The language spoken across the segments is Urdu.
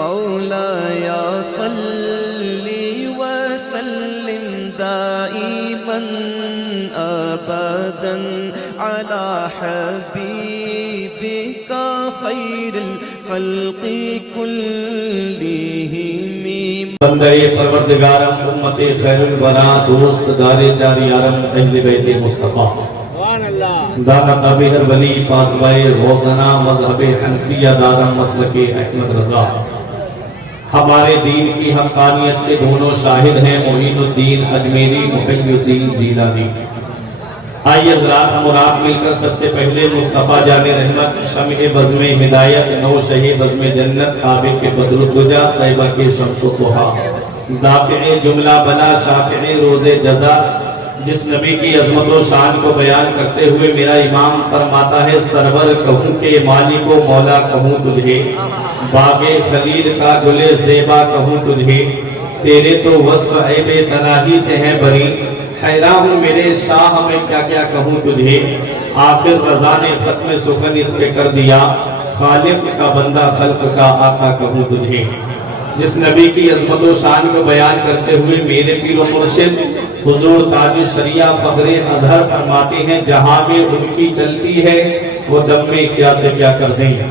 مولاي صل وسلم دائما أبدا على حبيبك خير الخلق كلهم بندے پروردگارم امت خیر الورا دوست دار چار یارم اہل بیت مصطفیٰ دانا قابر ولی پاسوائے روزنہ مذہب حنفیہ دارم مسلک احمد رضا ہمارے دین کی حقانیت کے دونوں شاہد ہیں معین الدین اجمیری محی الدین جیلانی آئیے حضرات مراد مل کر سب سے پہلے مصطفیٰ جان رحمت شمع بزم ہدایت نو شہی بزم جنت عابد کے بدر الدجا طیبہ کے شمس و ضحا دافع جملہ بلا شافع روز جزا جس نبی کی عظمت و شان کو بیان کرتے ہوئے میرا امام فرماتا ہے سرور کہوں کہ مالک و مولا کہوں تجھے باغ خلیل کا گل زیبا کہوں تجھے تیرے تو وصف عیب تناہی سے ہیں بری حیران ہوں میرے شاہ میں کیا کیا کہوں تجھے آخر رضا نے ختم سخن اس پہ کر دیا خالق کا بندہ خلق کا آقا کہوں تجھے جس نبی کی عظمت و شان کو بیان کرتے ہوئے میرے پیر و مرشد حضور تاج الشریعہ فخر اظہر فرماتے ہیں جہاں میں ان کی چلتی ہے وہ دم میں کیا سے کیا کر دیں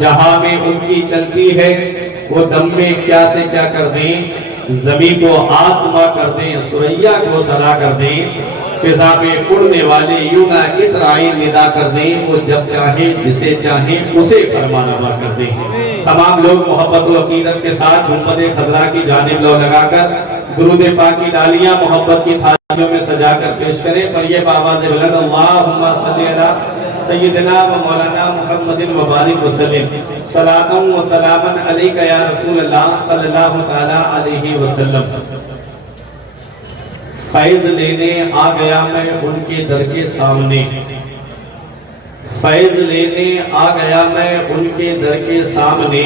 جہاں میں ان کی چلتی ہے وہ دم میں کیا سے کیا کر دیں زمین کو آسماں کر دیں سریا کو سرا کر دیں فضا میں اڑنے والے یوں نہ اترائی ندا کر دیں وہ جب چاہیں جسے چاہیں اسے فرمانوا کر دیں تمام لوگ محبت و عقیدت کے ساتھ گنبد خضرا کی جانب لو لگا کر درود پاک کی ڈالیاں محبت کی تھالیوں میں سجا کر پیش کریں پر یہ بآواز بلند اللہم صلی علی سیدنا و مولانا محمد مبارک وسلم صلاۃ و سلام علیک یا رسول اللہ صلی اللہ تعالی علیہ وسلم فیض لینے آ گیا میں ان کے در کے سامنے فیض لینے آ گیا میں ان کے در کے سامنے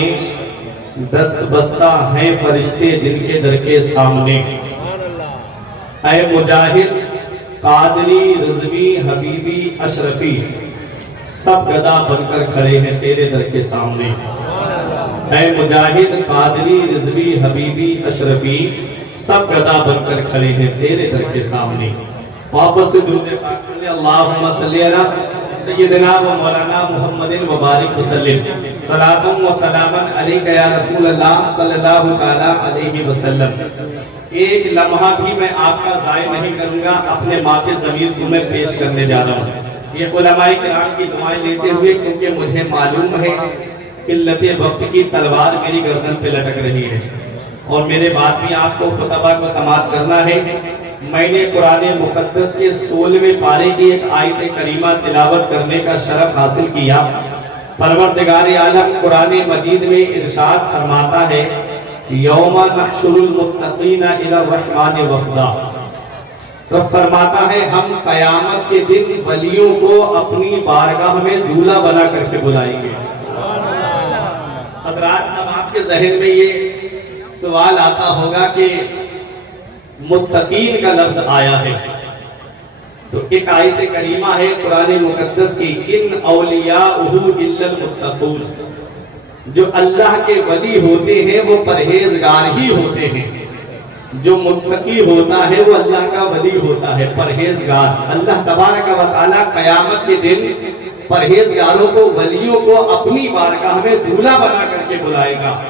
دست بستہ ہیں فرشتے جن کے در کے سامنے اے مجاہد قادری رضوی حبیبی اشرفی سب گدا بن کر کھڑے ہیں تیرے در کے سامنے اے مجاہد قادری رضوی حبیبی اشرفی سب گدا بن کر کھڑے ہیں تیرے در کے سامنے واپس سے درود پاک پڑھیں اللہم صلی علی سیدنا و مولانا محمد مبارک وسلم صلاۃ و سلام علیک یا رسول اللہ صلی اللہ علیہ وسلم ایک لمحہ بھی میں آپ کا ضائع نہیں کروں گا اپنے ماتھے ضمیر کو میں پیش کرنے جا رہا ہوں یہ علماء کرام کی دعائیں لیتے ہوئے کیونکہ مجھے معلوم ہے قلت وقت کی تلوار میری گردن پہ لٹک رہی ہے اور میرے بعد بھی آپ کو خطبہ کو سماعت کرنا ہے میں نے قرآن مقدس کے 16ویں پارے کی ایک آیت کریمہ تلاوت کرنے کا شرف حاصل کیا پروردگار عالم قرآن مجید میں ارشاد فرماتا ہے یوم نحشر المتقین الی الرحمن وفدا تو فرماتا ہے ہم قیامت کے دن ولیوں کو اپنی بارگاہ میں دولہا بنا کر کے بلائیں گے حضرات اب آپ کے ذہن میں یہ سوال آتا ہوگا کہ متقین کا لفظ آیا ہے تو ایک آیت کریمہ ہے قرآن مقدس کی ان اولیاءہ الا المتقون جو اللہ کے ولی ہوتے ہیں وہ پرہیزگار ہی ہوتے ہیں جو متقی ہوتا ہے وہ اللہ کا ولی ہوتا ہے پرہیزگار اللہ تبارک و تعالی قیامت کے دن پرہیزگاروں کو ولیوں کو اپنی بارگاہ میں دولہا بنا کر کے بلائے گا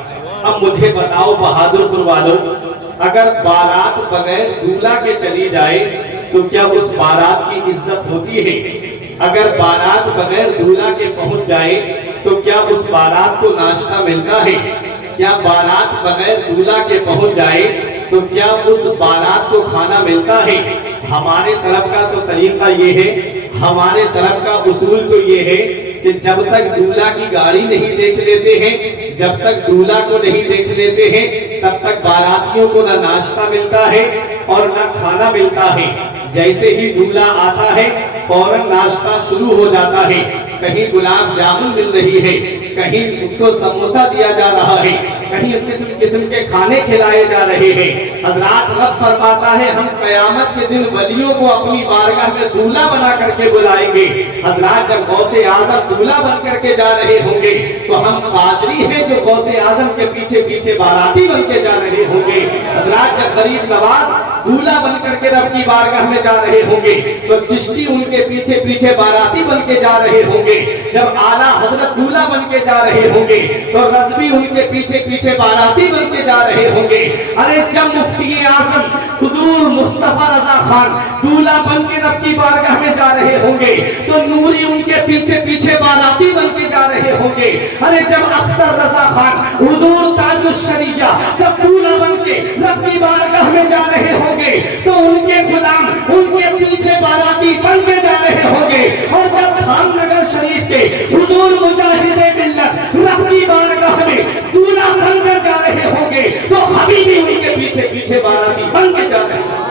اب مجھے بتاؤ بہادر پور والوں اگر بارات بغیر دولہا کے چلی جائے تو کیا اس بارات کی عزت ہوتی ہے اگر بارات بغیر دولہا کے پہنچ جائے تو کیا اس بارات کو ناشتہ ملتا ہے کیا بارات بغیر دولہا کے پہنچ جائے تو کیا اس بارات کو کھانا ملتا ہے ہمارے طرف کا تو طریقہ یہ ہے ہمارے طرف کا اصول تو یہ ہے کہ جب تک دولہا کی گاڑی نہیں دیکھ لیتے ہیں جب تک دولہا کو نہیں دیکھ لیتے ہیں تب تک باراتیوں کو نہ ناشتہ ملتا ہے اور نہ کھانا ملتا ہے جیسے ہی دولہا آتا ہے فوراً ناشتہ شروع ہو جاتا ہے کہیں گلاب جامن مل رہی ہے کہیں اس کو سموسہ دیا جا رہا ہے کہیں قسم قسم کے کھانے کھلائے جا رہے ہیں۔ حضرات رب فرماتا ہے ہم قیامت کے دن ولیوں کو اپنی بارگاہ میں دولہا بنا کر کے بلائیں گے۔ حضرات جب غوث اعظم دولہا بن کر کے جا رہے ہوں گے تو ہم قادری ہیں جو غوث اعظم کے پیچھے پیچھے باراتی بن کے جا رہے ہوں گے۔ حضرات جب غریب نواز دولہا بن کر کے رب کی بارگاہ میں جا رہے ہوں گے تو چشتی ان کے پیچھے پیچھے باراتی بن کے جا رہے ہوں گے۔ جب اعلیٰ حضرت دولہا بن کے جا رہے ہوں گے تو رضوی ان کے پیچھے پیچھے باراتی بن کے جا رہے ہوں گے۔ ارے جب مفتی اعظم حضور مصطفیٰ رضا خان دولہا بن کے رب کی بارگاہ میں جا رہے ہوں گے تو نوری ان کے پیچھے پیچھے باراتی بن کے جا رہے ہوں گے۔ ارے جب اختر رضا خان حضور تاج الشریعہ جب دولہا بن کے رب کی بارگاہ میں جا رہے ہوں گے تو ان کے غلام ان کے پیچھے باراتی بن کے جا رہے ہوں گے۔ اور جب خان نگر شریف کے حضور مجاہد ملت رب کی بارگاہ میں دولہا بن کر جا رہے ہوں گے تو ابھی بھی ان کے پیچھے پیچھے باراتی بن کے جا رہے ہوں گے۔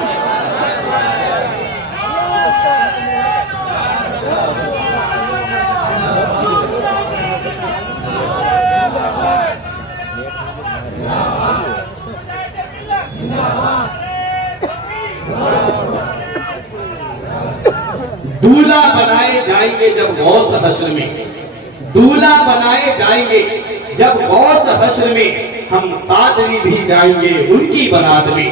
دولہا بنائے جائیں گے جب غوث حشر میں، دولہا بنائے جائیں گے جب غوث حشر میں، ہم قادری بھی جائیں گے ان کی برات میں،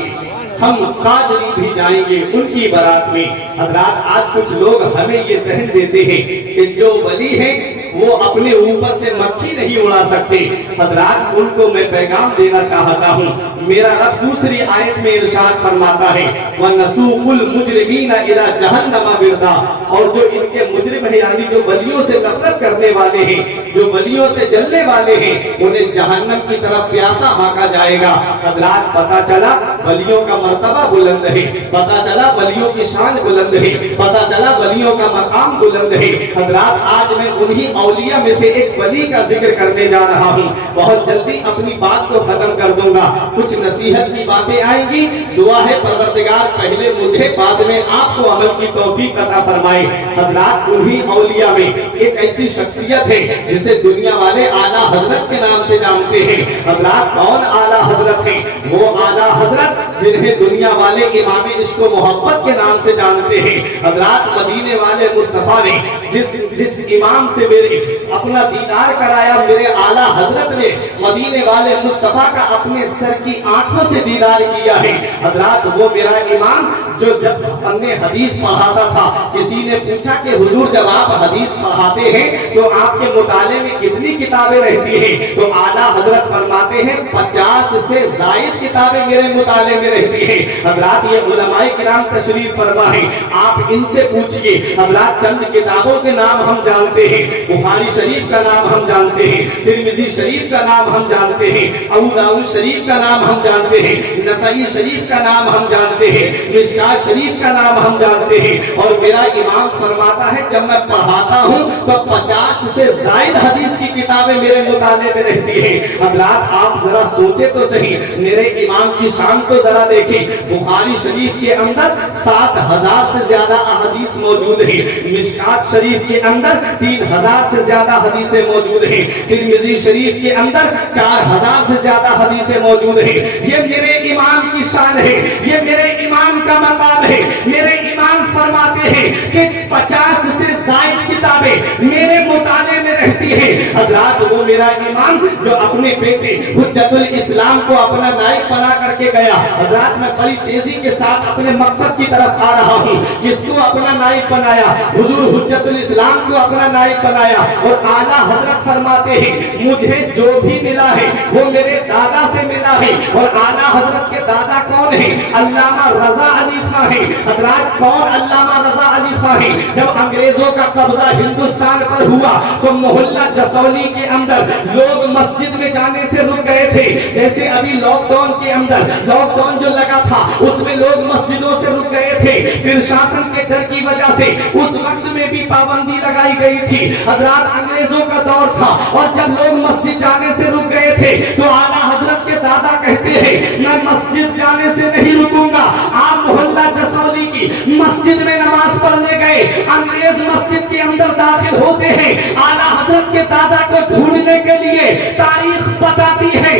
ہم قادری بھی جائیں گے ان کی برات میں۔ حضرات آج کچھ لوگ ہمیں یہ ذہن دیتے ہیں کہ جو ولی ہیں وہ اپنے اوپر سے مکھی نہیں اڑا سکتے۔ حضرات ان کو میں پیغام دینا چاہتا ہوں، میرا رب دوسری آیت میں ارشاد فرماتا ہے وَنَسُوقُ الْمُجْرِمِينَ إِلَى جَهَنَّمَ وِرْدًا، اور جو ان کے مجرم ہیں یعنی جو ولیوں سے نفرت کرنے والے ہیں، جو ولیوں سے جلنے والے ہیں، انہیں جہنم کی طرف پیاسا ہانکا جائے گا۔ حضرات پتہ چلا ولیوں کا مرتبہ بلند ہے، پتہ چلا ولیوں کی شان بلند ہے، پتہ چلا ولیوں کا مقام بلند ہے۔ حضرات آج میں انہی اولیاء میں سے ایک ولی کا ذکر کرنے جا رہا ہوں، بہت جلدی اپنی بات کو ختم کر دوں گا، کچھ نصیحت کی باتیں آئیں گی، دعا ہے پروردگار پہلے مجھے بعد میں آپ کو عمل کی توفیق عطا فرمائے۔ حضرات انہی اولیاء میں ایک ایسی شخصیت ہے جسے دنیا والے اعلیٰ حضرت کے نام سے جانتے ہیں۔ حضرات کون اعلیٰ حضرت ہیں؟ وہ اعلیٰ حضرت جنہیں دنیا والے امام عشق و محبت کے نام سے جانتے ہیں۔ حضرات مدینے والے مصطفیٰ نے جس امام سے میرے اپنا دیدار کرایا، میرے اعلیٰ حضرت نے مدینے والے مصطفیٰ کا اپنے سر کی آنکھوں سے دیدار کیا ہے۔ حضرات وہ میرا امام جو جب فن حدیث پڑھاتا تھا، کسی نے پوچھا کہ حضور جب آپ حدیث پڑھاتے ہیں تو آپ کے مطالعے میں کتنی کتابیں رہتی ہیں؟ تو اعلیٰ حضرت فرماتے ہیں 50 سے زائد کتابیں میرے مطالعے میں رہتی ہیں۔ حضرات یہ علماء کرام تشریف فرما ہے، آپ ان سے پوچھئے۔ حضرات چند کتابوں کے نام ہم جانتے ہیں، بخاری شریف کا نام ہم جانتے ہیں، ترمذی شریف کا نام ہم جانتے ہیں، ابو داؤد شریف کا نام ہم جانتے ہیں، نسائی شریف کا نام ہم جانتے ہیں، مشکات شریف کا نام ہم جانتے ہیں۔ اور میرا امام فرماتا ہے جب میں پڑھاتا ہوں تو 50 سے زائد حدیث کی کتابیں میرے مطالعے میں رہتی ہیں۔ حضرات آپ ذرا سوچے تو صحیح، میرے امام کی شان تو ذرا دیکھیں، بخاری شریف کے اندر 7000 سے زیادہ احادیث موجود ہیں، مشکات شریف کے اندر 3000 سے زیادہ حدیثیں موجود ہیں، ترمذی شریف کے اندر 4000 سے زیادہ حدیثیں موجود ہیں۔ یہ میرے امام کی شان ہے، یہ میرے امام کا مقام ہے۔ میرے امام فرماتے ہیں کہ 50 سے زائد کتابیں میرے مطالعے میں رہتی ہیں۔ حضرات وہ میرا امام جو اپنے بیٹے حجت الاسلام کو اپنا نائب بنا کر کے گیا۔ حضرات میں بڑی تیزی کے ساتھ اپنے مقصد کی طرف آ رہا ہوں، کس کو اپنا نائب بنایا؟ حضور حجت الاسلام کو اپنا نائب بنایا۔ اور اعلیٰ حضرت فرماتے ہیں مجھے جو بھی ملا ہے وہ میرے دادا سے ملا ہے۔ اور اعلیٰ حضرت کے دادا کون ہیں؟ علامہ رضا علی خان ہیں۔ حضرات کون علامہ رضا علی خان ہیں؟ جب انگریزوں کا قبضہ ہندوستان پر ہوا تو محلہ جسولی کے اندر لوگ مسجد میں جانے سے رک گئے تھے۔ جیسے ابھی لاک ڈاؤن کے اندر لاک ڈاؤن جو لگا تھا اس میں لوگ مسجدوں سے رک گئے تھے، پھر شاسن کے ڈر کی وجہ سے اس وقت میں بھی پابندی لگائی گئی تھی۔ حضرات انگریزوں کا دور تھا اور جب لوگ مسجد جانے سے رک گئے تھے تو اعلیٰ حضرت کے دادا کہتے ہیں میں مسجد جانے سے نہیں رکوں گا۔ آپ محلہ جسولی کی مسجد میں نماز پڑھنے گئے، انگریز مسجد کے اندر داخل ہوتے ہیں، اعلیٰ حضرت کے دادا کو ڈھونڈنے کے لیے تاریخ بتاتی ہے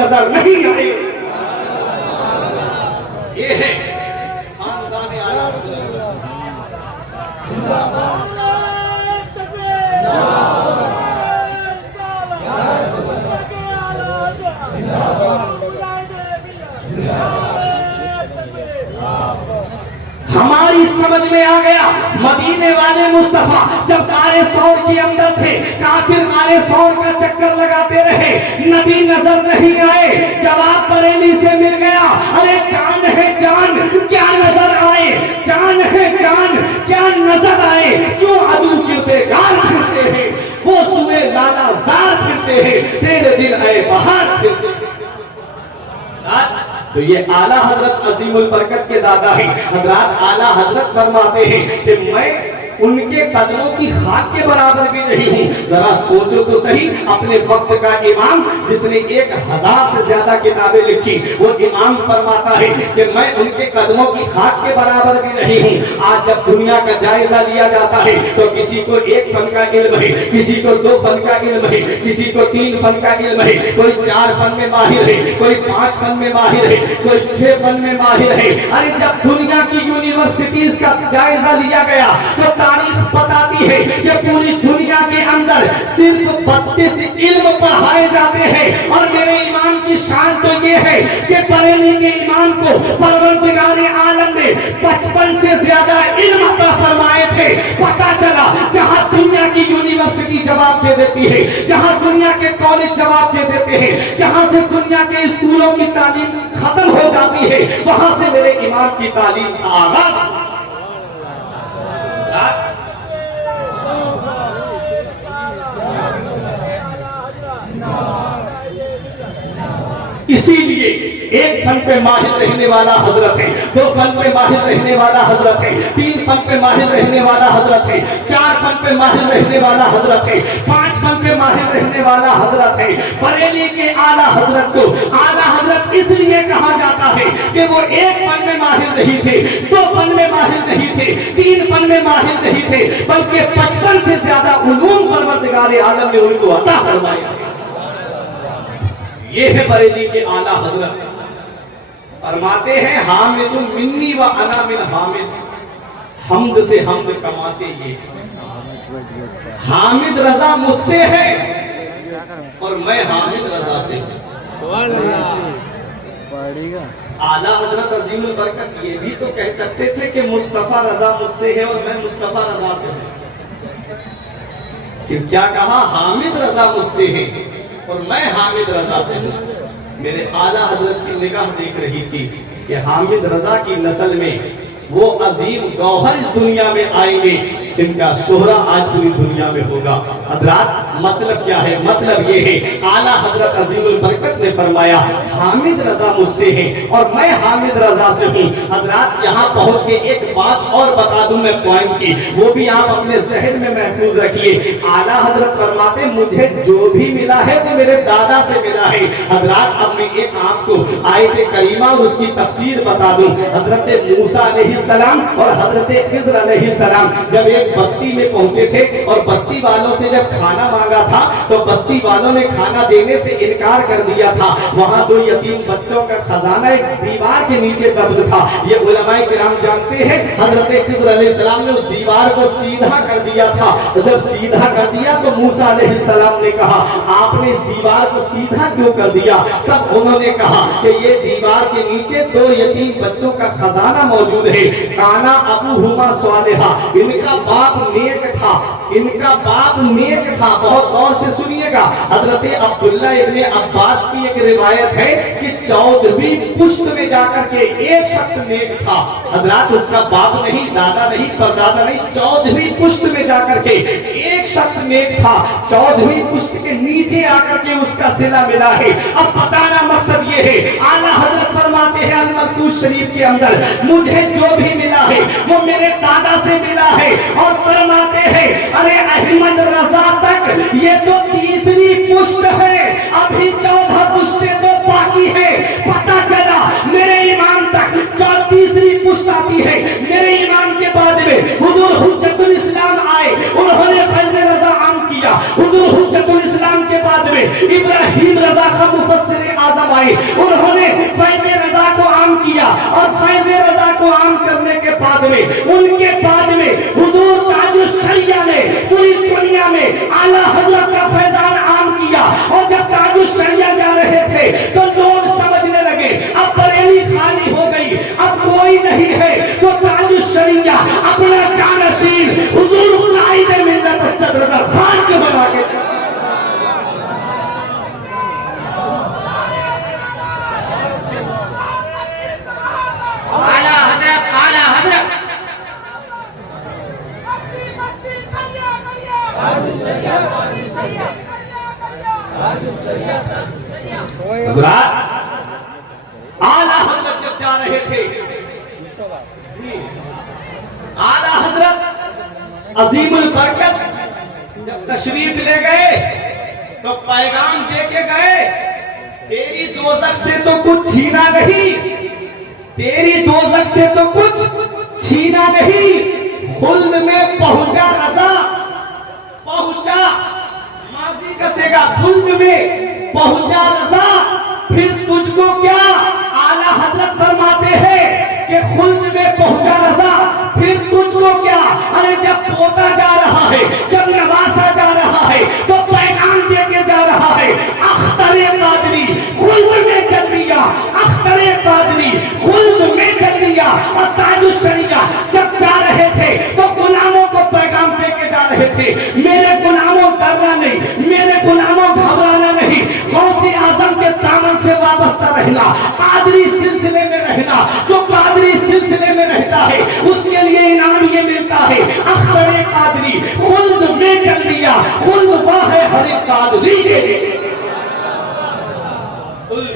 نظر نہیں آئے. یہ ہے خاندان اعلیٰ حضرت. ہماری سمجھ میں آ گیا مدینے والے مصطفیٰ جب غار ثور کے اندر تھے کافر غار ثور کا چکر لگاتے رہے, نبی نظر نہیں آئے. جواب بریلی سے مل گیا, ارے جان ہے جان کیا نظر آئے, جان ہے جان کیا نظر آئے, کیوں عدو کے بیگار پھرتے ہیں, وہ سوئے لالا زار پھرتے ہیں, تیرے دل اے بہار پھرتے ہیں. تو یہ اعلیٰ حضرت عظیم البرکت کے دادا ہیں. حضرات اعلیٰ حضرت فرماتے ہیں کہ میں ان کے قدموں کی خاک کے برابر بھی نہیں ہوں. ذرا سوچو تو صحیح, اپنے وقت کا امام جس نے 1000 سے زیادہ کتابیں لکھی, وہ امام فرماتا ہے کہ میں ان کے قدموں کی خاک کے برابر بھی نہیں ہوں. آج جب دنیا کا جائزہ لیا جاتا ہے تو کسی کو 1 فن کا علم ہے, کسی کو 2 فن کا علم ہے, کسی کو 3 فن کا علم ہے, کوئی 4 فن میں ماہر ہے, کوئی 5 فن میں ماہر ہے, کوئی 6 فن میں ماہر ہے. ارے جب دنیا کی یونیورسٹیز کا جائزہ لیا گیا تو تاریخ بتاتی ہے کہ پوری دنیا کے اندر صرف 32 علم پڑھائے جاتے ہیں. اور میرے امام کی شان تو یہ ہے کہ بریلی کے امام کو پروردگار عالم نے 55 سے زیادہ علم عطا فرمائے تھے. پتہ چلا جہاں دنیا کی یونیورسٹی جواب دے دیتی ہے, جہاں دنیا کے کالج جواب دے دیتے ہیں, جہاں سے دنیا کے اسکولوں کی تعلیم ختم ہو جاتی ہے, وہاں سے میرے امام کی تعلیم کا آغاز. اسی لیے 1 فن پہ ماہر رہنے والا حضرت ہے, 2 فن پہ ماہر رہنے والا حضرت ہے, 3 فن پہ ماہر رہنے والا حضرت ہے, 4 فن پہ ماہر رہنے والا حضرت ہے, 5 فن پہ ماہر رہنے والا حضرت ہے. بریلی کے اعلیٰ حضرت کو اعلیٰ حضرت اس لیے کہا جاتا ہے کہ وہ 1 فن میں ماہر نہیں تھے, 2 فن میں ماہر نہیں تھے, 3 فن میں ماہر نہیں تھے, بلکہ 55 سے زیادہ علوم پروردگار عالم نے ان کو عطا فرمایا. یہ ہے بریلی کے اعلیٰ حضرت. فرماتے ہیں حامد منی و انا من حامد, حمد سے حمد کماتے یہ. حامد رضا مجھ سے ہے اور میں حامد رضا سے ہوں. اعلیٰ حضرت عظیم البرکت یہ بھی تو کہہ سکتے تھے کہ مصطفیٰ رضا مجھ سے ہے اور میں مصطفیٰ رضا سے ہوں. کہ کیا کہا, حامد رضا مجھ سے ہے اور میں حامد رضا سے ہوں. میرے اعلیٰ حضرت کی نگاہ دیکھ رہی تھی کہ حامد رضا کی نسل میں وہ عظیم گوہر اس دنیا میں آئیں گے جن کا شہرہ آج پوری دنیا میں ہوگا. حضرات مطلب کیا ہے؟ مطلب یہ ہے اعلیٰ حضرت عظیم البرکت نے فرمایا حامد رضا مجھ سے ہے اور میں حامد رضا سے ہوں. حضرات یہاں پہنچ کے ایک بات اور بتا دوں میں پوائنٹ کی, وہ بھی آپ اپنے ذہن میں محفوظ رکھیے. اعلیٰ حضرت فرماتے مجھے جو بھی ملا ہے وہ میرے دادا سے ملا ہے. حضرات اب میں ایک آپ کو آیت کریمہ اور اس کی تفسیر بتا دوں. حضرت موسیٰ علیہ السلام اور حضرت خضر علیہ السلام جب ایک بستی میں پہنچے تھے اور بستی والوں سے جب کھانا مانگا تھا تو بستی والوں نے کھانا دینے سے انکار کر دیا تھا. وہاں 2 یتیم بچوں کا خزانہ ایک دیوار کے نیچے دفن تھا. یہ علماء کرام جانتے ہیں حضرت خضر علیہ السلام نے اس دیوار کو سیدھا کر دیا تھا. جب سیدھا کر دیا تو موسیٰ علیہ السلام نے کہا آپ نے اس دیوار کو سیدھا کیوں کر دیا؟ تب انہوں نے کہا کہ یہ دیوار کے نیچے 2 یتیم بچوں کا خزانہ موجود ہے. کانا ابوہما صالحا, ان کا باپ نیک تھا, ان کا باپ نیک تھا. بہت غور سے سنیے گا. حضرت عبداللہ ابن عباس کی ایک روایت ہے کہ 14ویں پشت میں جا کر کے ایک شخص نیک تھا. حضرات اس کا باپ نہیں, دادا نہیں, پردادا نہیں, 14ویں پشت میں جا کر کے ایک شخص نیک تھا. 14ویں پشت کے نیچے آ کر کے اس کا صلہ ملا ہے. اب بتانا مقصد یہ ہے اعلیٰ حضرت فرماتے ہیں المکتوب شریف کے اندر مجھے جو بھی ملا ہے وہ میرے دادا سے ملا ہے. اور فرماتے ہیں ارے احمد رضا تک یہ تو 3ری پشت ہے, ابھی 14 پشتیں تو باقی ہے. پتہ چلا میرے امام تک 3ری پشت آتی ہے. میرے امام کے بعد میں حضور حجت الاسلام آئے, انہوں نے فیض رضا عام کیا. حضور حجت الاسلام کے بعد میں ابراہیم رضا خان مفسر اعظم فرمائی. انہوں نے فیض رضا کو عام کیا اور فیض رضا کو عام کرنے کے بعد میں ان کے بعد میں حضور تاج الشریعہ نے پوری دنیا میں اعلیٰ حضرت کا فیضان عام کیا. اور جب تاج الشریعہ جا رہے تھے تو لوگ سمجھنے لگے اب بریلی خالی ہو گئی, اب کوئی نہیں ہے. تو تاج الشریعہ اپنا جانشین حضور قائد ملت اسد رضا خان کے بنا کے اعلیٰ حضرت اعلیٰ حضرت اعلیٰ حضرت جب جا رہے تھے, اعلیٰ حضرت عظیم البرکت جب تشریف لے گئے تو پیغام دے کے گئے, تیری دوزخ سے تو کچھ چھینا نہیں, تیری دوزخ سے تو کچھ چھینا نہیں. خلد میں پہنچا رضا, پہنچا ماضی کسے گا, خلد میں پہنچا رضا, پھر تجھ کو کیا. اعلیٰ حضرت فرماتے ہیں کہ خلد میں پہنچا رضا, پھر تجھ کو کیا. ارے جب پوتا جا رہا ہے, جب نواسا جا رہا ہے تو پیغام دے کے جا رہا ہے. اختر قادری خلد میں چل دیا, اختر قادری خلد میں چل دیا. اور تاج الشریعہ جب جا رہے تھے تو غلاموں کو پیغام دے کے جا رہے تھے, میرے غلاموں ڈرنا نہیں, میرے غلاموں گھبرانا نہیں, غوث اعظم کے دامن سے وابستہ رہنا, قادری سلسلے میں رہنا. جو قادری سلسلے میں رہتا ہے اس کے لیے انعام یہ ملتا ہے. اختر قادری خلد میں چل دیا, خلد واہ ہے ہر ایک قادری کے لیے,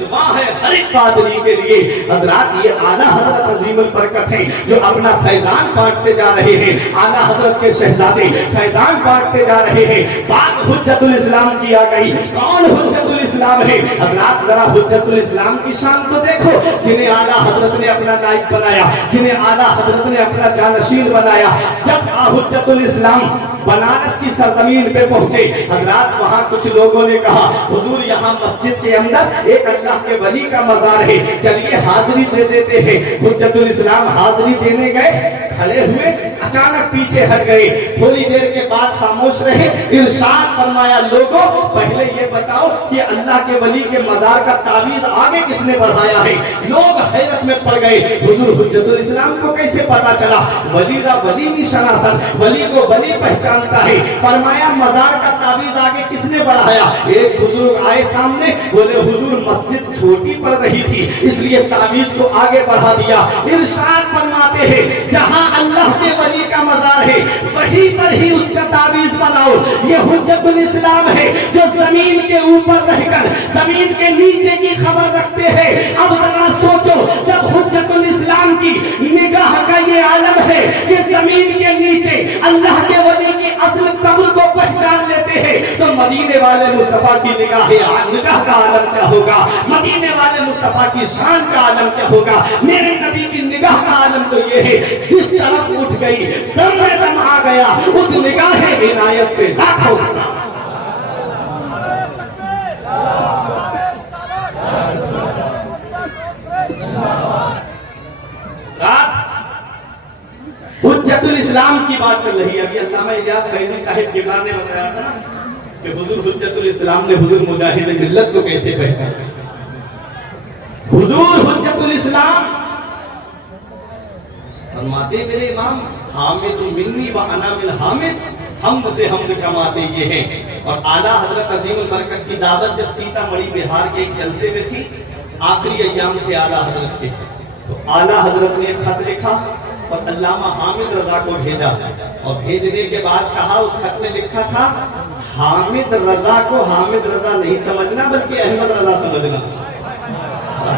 واہ ہے ہر ایک قادری کے لیے. حضرات یہ اعلیٰ حضرت عظیم البرکت ہیں جو اپنا فیضان بانٹتے جا رہے ہیں. اعلیٰ حضرت کے شہزادے فیضان بانٹتے جا رہے ہیں. بات حجت الاسلام کی آ گئی. کون حجت الاسلام ہے؟ حضرات ذرا حجت الاسلام کی شان کو دیکھو, جنہیں اعلیٰ حضرت نے اپنا نائب بنایا, جنہیں اعلیٰ حضرت نے اپنا جانشین بنایا. جب حجت الاسلام بنارس کی سرزمین پہ پہنچے, حضرات وہاں کچھ لوگوں نے کہا حضور یہاں مسجد کے اندر ایک اللہ کے ولی کا مزار ہے, چلیے حاضری دے دیتے ہیں. حجت الاسلام حاضری دینے گئے, کھڑے ہوئے, اچانک پیچھے ہٹ گئے. تھوڑی دیر کے بعد خاموش رہے. ارشاد فرمایا لوگوں پہلے یہ بتاؤ کہ اللہ کے ولی کے مزار کا تعویذ آگے کس نے بڑھایا ہے. لوگ حیرت میں پڑ گئے, حضور حجت الاسلام کو کیسے پتا چلا؟ ولی را ولی نہیں شناسن, ولی کو ولی پہچانتا ہے. فرمایا مزار کا تعویذ آگے کس نے بڑھایا؟ ایک بزرگ آئے سامنے, بولے حضور مسجد چھوٹی پڑ رہی تھی اس لیے تعویذ کو آگے بڑھا دیا. ارشاد فرماتے ہیں جہاں اللہ کے ولی کا مزار ہے وہیں پر ہی اس کا تعویذ بناؤ. یہ حجت الاسلام ہے جو زمین کے اوپر رہ کر زمین کے نیچے کی خبر رکھتے ہیں. اب ذرا سوچو, جب حجت الاسلام کی نگاہ کا یہ عالم ہے کہ زمین کے نیچے اللہ کے ولی کی اصل قبر کو پہچان لیتے ہیں, تو مدینے والے مصطفیٰ کی نگاہ کا عالم کیا ہوگا, مدینے والے مصطفیٰ کی شان کا عالم کیا ہوگا. میرے نبی کی نگاہ کا عالم تو یہ ہے جس طرف اٹھ گئی دم میں دم آ گیا, اس نگاہ عنایت پہ لاکھوں سلام. حجت الاسلام کی بات چل رہی ہے. ابھی علامہ الیاس فیضی صاحب کبلا نے بتایا تھا کہ حضور حجت الاسلام نے حضور مجاہد ملت کو کیسے پہچانا. حضور حجت الاسلام فرماتے میرے امام حامد منی و انا من حامد, حمد سے حمد کماتے یہ ہیں. اور اعلیٰ حضرت عظیم البرکت کی دعوت جب سیتا مڑی بہار کے ایک جلسے میں تھی, آخری ایام تھے اعلیٰ حضرت کے, تو اعلیٰ حضرت نے ایک خط لکھا اور علامہ حامد رضا کو بھیجا, اور بھیجنے کے بعد کہا اس خط میں لکھا تھا حامد رضا کو حامد رضا نہیں سمجھنا بلکہ احمد رضا سمجھنا.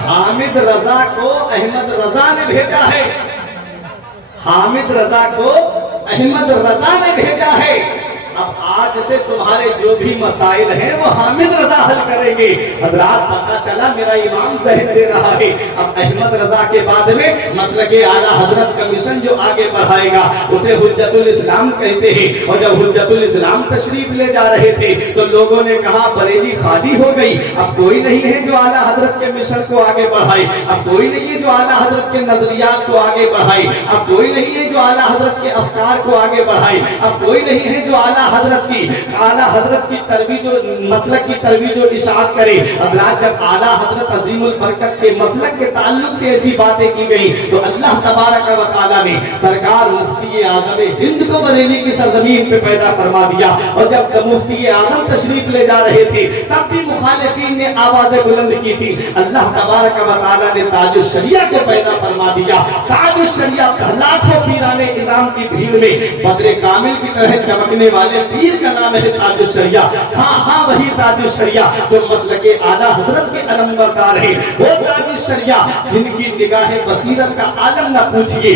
حامد رضا کو احمد رضا نے بھیجا ہے, حامد رضا کو احمد رضا نے بھیجا ہے. اب آج سے تمہارے جو بھی مسائل ہیں وہ حامد رضا حل کریں گے۔ حضرات پتا چلا میرا امام ذہن دے رہا ہے، اب احمد رضا کے بعد میں مسلک اعلیٰ حضرت کا مشن جو آگے بڑھائے گا اسے حجت الاسلام کہتے ہیں۔ اور جب حجت الاسلام تشریف لے جا رہے تھے تو لوگوں نے کہا بریلی خالی ہو گئی، اب کوئی نہیں ہے جو اعلیٰ حضرت کے مشن کو آگے بڑھائے، اب کوئی نہیں ہے جو اعلیٰ حضرت کے نظریات کو آگے بڑھائے، اب کوئی نہیں ہے جو اعلیٰ حضرت کے افکار کو آگے بڑھائے، اب کوئی نہیں ہے جو اعلیٰ حضرت کی ترویج و مسلک کی ترویج و اشاعت کرے۔ حضرات جب اعلیٰ حضرت عظیم البرکت کے مسلک کے تعلق سے ایسی باتیں کی گئی تو اللہ تبارک و تعالیٰ نے سرکار مفتی اعظم ہند کو بریلی کی سرزمین پہ پیدا فرما دیا۔ اور جب مفتی اعظم تشریف لے جا رہے تھے تب بھی مخالفین نے آوازیں بلند کی تھی، اللہ تبارک و تعالیٰ نے تاج الشریعہ کو پیدا فرما دیا۔ تاج الشریعہ لاکھوں پیرانے نظام کی بھیڑ میں بدر کامل کی طرح چمکنے والے پیر کا نام ہے تاج الشریعہ۔ ہاں وہی تاج الشریعہ جو مسلک اعلیٰ حضرت کے علمبردار ہیں، وہ تاج الشریعہ جن کی نگاہ بصیرت کا عالم نہ پوچھئے۔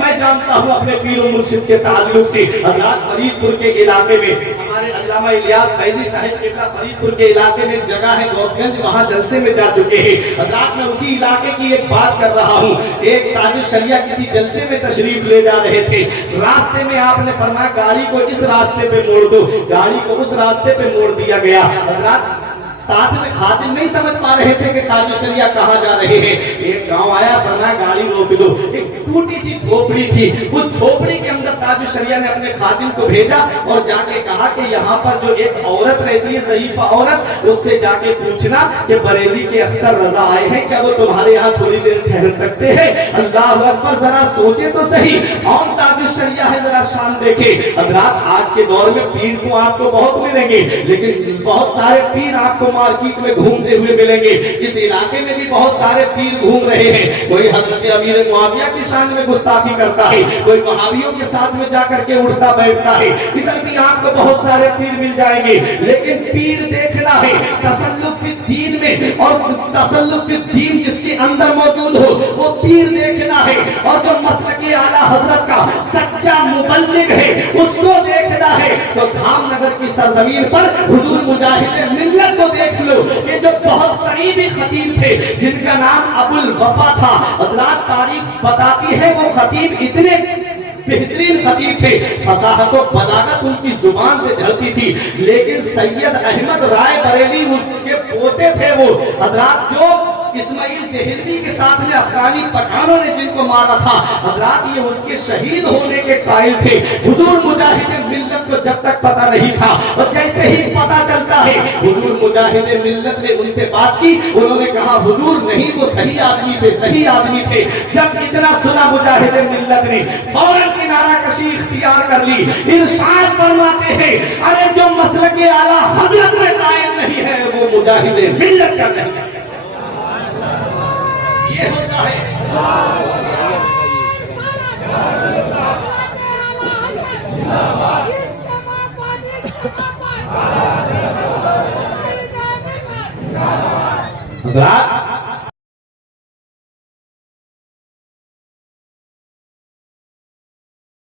میں جانتا ہوں اپنے پیر و مرشد کے تعلق سے، حضرات فرید پور کے علاقے میں ہمارے علامہ الیاس فیضی صاحب قبلہ فرید پور کے علاقے میں جگہ ہے غوث گنج، وہاں جلسے میں جا چکے ہیں۔ حضرات میں اسی علاقے کی ایک بات کر رہا ہوں، ایک تاج الشریعہ کسی جلسے میں تشریف لے جا رہے تھے، راستے میں آپ نے فرمایا گاڑی کو اس راستے پہ موڑ دو، گاڑی کو اس راستے پہ موڑ دیا گیا۔ حضرات ساتھ میں خادم نہیں سمجھ پا رہے تھے کہ تاج الشریعہ کہاں جا رہے ہیں۔ ایک گاؤں آیا، فرمایا گاڑی روک دو، ایک ٹوٹی سی جھوپڑی تھی، اس جھوپڑی کے اندر تاج الشریعہ نے اپنے خادم کو بھیجا اور جا کے کہا کہ یہاں پر جو ایک عورت رہتی ہے ضعیفہ عورت، اس سے جا کے پوچھنا کہ بریلی کے اختر رضا آئے ہیں کیا، وہ تمہارے یہاں تھوڑی دیر ٹھہر سکتے ہیں۔ اللہ اکبر، ذرا سوچے تو صحیح کون تاج الشریعہ ہے، ذرا شان دیکھے۔ حضرات آج کے دور میں پیر تو آپ کو بہت ملیں گے، لیکن بہت سارے پیر آپ کو مارکیٹ میں گھومتے ہوئے ملیں گے۔ اس علاقے میں بھی بہت سارے پیر گھوم رہے ہیں، کوئی حضرت امیر معاویہ کی شان میں گستاخی کرتا ہے، کوئی وہابیوں کے ساتھ میں جا کر کے اٹھتا بیٹھتا ہے۔ ادھر بھی آپ کو بہت سارے پیر مل جائیں گے، لیکن پیر دیکھنا ہے تسلط فی الدین میں، اور تسلط فی الدین جس کے اندر موجود ہو وہ پیر دیکھنا ہے، اور جو مسلک اعلیٰ حضرت کا سچا مبلغ ہے اس کو دیکھنا ہے۔ تو دھام نگر کی سرزمین پر حضور مجاہد ملت کو دیکھ لو کہ جو بہت قریبی خطیب تھے جن کا نام ابو الوفا تھا۔ حضرات تاریخ بتاتی ہے وہ خطیب اتنے بہترین خطیب تھے، فصاحت و بلاغت ان کی زبان سے جھلتی تھی، لیکن سید احمد رائے بریلی اس کے پوتے تھے وہ۔ حضرات جو اسماعیل دہلوی کے ساتھ میں افغانی پٹھانوں نے جن کو مارا تھا، حضرات یہ اس کے شہید ہونے کے قائل تھے۔ حضور مجاہد ملت کو جب تک پتہ نہیں تھا، اور جیسے ہی پتہ چلتا ہے حضور مجاہد ملت نے ان سے بات کی، انہوں نے کہا حضور نہیں، وہ صحیح آدمی تھے، صحیح آدمی تھے۔ جب اتنا سنا مجاہد ملت نے فوراً کنارہ کشی اختیار کر لی، ارشاد فرماتے ہیں ارے جو مسلک اعلیٰ حضرت میں قائم نہیں ہے وہ مجاہد ملت کا نہیں ہے۔ یہ ہوتا ہے حضرات